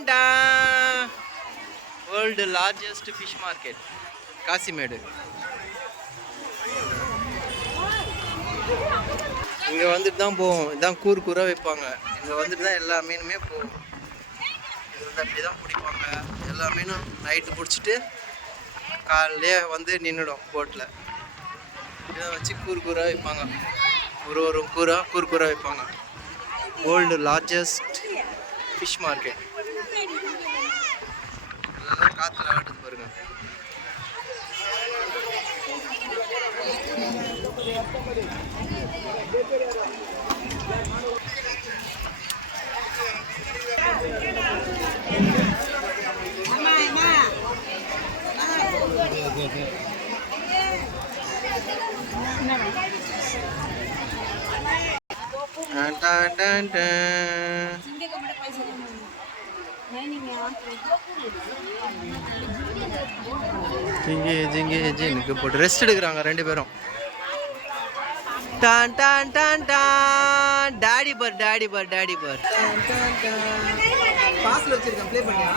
டாண்டா world largest fish market Kasimedu இங்கே வந்துட்டு தான் போவோம். இதான் கூறு கூறாக வைப்பாங்க இங்கே வந்துட்டு தான் எல்லா மீனுமே போகும் இது வந்து அப்படி தான் பிடிப்பாங்க. எல்லா மீனும் நைட்டு பிடிச்சிட்டு காலையிலே வந்து நின்றுடும் போட்டில் இதை வச்சு கூறு கூறாக வைப்பாங்க ஒரு ஒரு கூறாக கூறு கூறாக வைப்பாங்க வேர்ல்டு லார்ஜஸ்ட் ஃபிஷ் மார்க்கெட் காற்றுல ஆடுது பாருங்க டான் டான் டான் ஜிங்கி ஜிங்கி ஜினுக்கு போட்டு ரெஸ்ட் எடுக்கிறாங்க ரெண்டு பேரும். டான் டான் டான் டான். டாடி பர் டாடி பர் டாடி பர். பாஸ்ல வச்சிருக்கேன் ப்ளே பண்ணியா?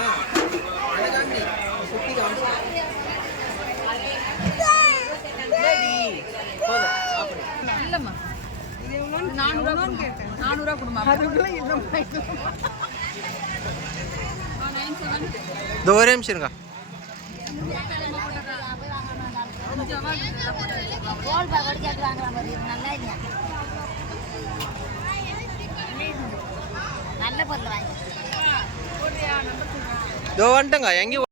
சுத்தி இல்லம்மா. நானூறுவா நானூறுவா கொடுமா. அதுக்குள்ள இல்லம்மா இல்லையா நல்ல பொருள் வாங்கி இதோ வந்துட்டேங்க எங்கேயும்